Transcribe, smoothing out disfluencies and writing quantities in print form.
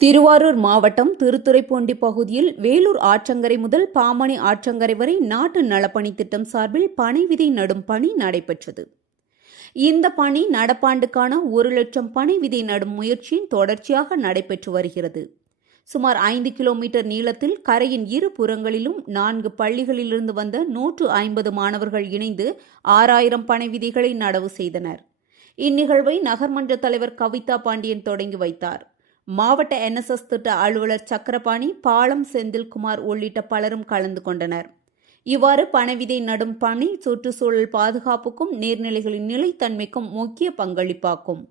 திருவாரூர் மாவட்டம் திருத்துறைப்பூண்டி பகுதியில் வேலூர் ஆற்றங்கரை முதல் பாமணி ஆற்றங்கரை வரை நாட்டு நலப்பணி திட்டம் சார்பில் பனை விதை நடும் பணி நடைபெற்றது. இந்த பணி நடப்பாண்டுக்கான 1,00,000 பனை விதை நடும் முயற்சியின் தொடர்ச்சியாக நடைபெற்று வருகிறது. சுமார் 5 கிலோமீட்டர் நீளத்தில் கரையின் இரு புறங்களிலும் 4 பள்ளிகளிலிருந்து வந்த 150 மாணவர்கள் இணைந்து 6,000 பனை விதைகளை நடவு செய்தனர். இந்நிகழ்வை நகர்மன்ற தலைவர் கவிதா பாண்டியன் தொடங்கி வைத்தார். மாவட்ட NSS திட்ட அலுவலர் சக்கரபாணி, பாலம் செந்தில்குமார் உள்ளிட்ட பலரும் கலந்து கொண்டனர். இவ்வாறு பனைவிதை நடும் பணி சுற்றுச்சூழல் பாதுகாப்புக்கும் நீர்நிலைகளின் நிலைத்தன்மைக்கும் முக்கிய பங்களிப்பாகும்.